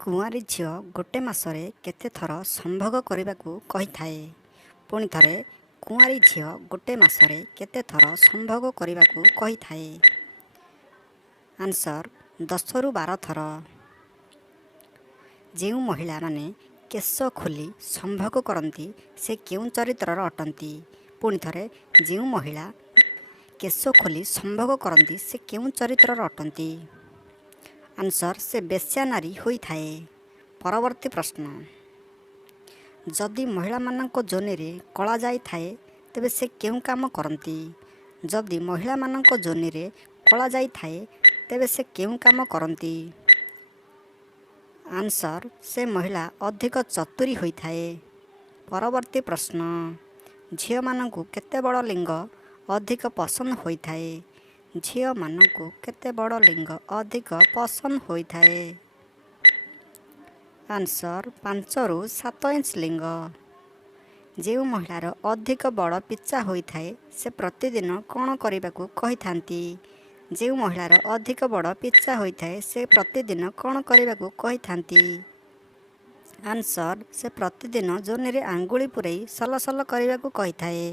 କୁଆଁରୀ ଝିଅ ଗୋଟେ ମାସରେ କେତେ ଥର ସମ୍ଭୋଗ କରିବାକୁ କହିଥାଏ? ପୁଣି ଥରେ, କୁଆଁରୀ ଝିଅ ଗୋଟେ ମାସରେ କେତେ ଥର ସମ୍ଭୋଗ କରିବାକୁ କହିଥାଏ? ଆନ୍ସର 10ରୁ 12 ଥର। ଯେଉଁ ମହିଳାମାନେ କେଶ ଖୋଲି ସମ୍ଭୋଗ କରନ୍ତି ସେ କେଉଁ ଚରିତ୍ରର ଅଟନ୍ତି? ପୁଣି ଥରେ, ଯେଉଁ ମହିଳା କେଶ ଖୋଲି ସମ୍ଭୋଗ କରନ୍ତି ସେ କେଉଁ ଚରିତ୍ରର ଅଟନ୍ତି? ଆନ୍ସର ସେ ବେଶ୍ୟା ନାରୀ ହୋଇଥାଏ। ପରବର୍ତ୍ତୀ ପ୍ରଶ୍ନ, ଯଦି ମହିଳାମାନଙ୍କ ଯୋନିରେ କଳା ଯାଇଥାଏ ତେବେ ସେ କେଉଁ କାମ କରନ୍ତି? ଯଦି ମହିଳାମାନଙ୍କ ଯୋନିରେ କଳା ଯାଇଥାଏ ତେବେ ସେ କେଉଁ କାମ କରନ୍ତି? ଆନ୍ସର ସେ ମହିଳା ଅଧିକ ଚତୁରୀ ହୋଇଥାଏ। ପରବର୍ତ୍ତୀ ପ୍ରଶ୍ନ, ଝିଅମାନଙ୍କୁ କେତେ ବଡ଼ ଲିଙ୍ଗ ଅଧିକ ପସନ୍ଦ ହୋଇଥାଏ? ଝିଅମାନଙ୍କୁ କେତେ ବଡ଼ ଲିଙ୍ଗ ଅଧିକ ପସନ୍ଦ ହୋଇଥାଏ? ଆନ୍ସର 5ରୁ 7 ଇଞ୍ଚ ଲିଙ୍ଗ। ଯେଉଁ ମହିଳାର ଅଧିକ ବଡ଼ ପିଚା ହୋଇଥାଏ ସେ ପ୍ରତିଦିନ କ'ଣ କରିବାକୁ କହିଥାନ୍ତି? ଯେଉଁ ମହିଳାର ଅଧିକ ବଡ଼ ପିଚା ହୋଇଥାଏ ସେ ପ୍ରତିଦିନ କ'ଣ କରିବାକୁ କହିଥାନ୍ତି? ଆନ୍ସର ସେ ପ୍ରତିଦିନ ଯୋନିରେ ଆଙ୍ଗୁଳି ପୂରେଇ ସଲସଲ କରିବାକୁ କହିଥାଏ।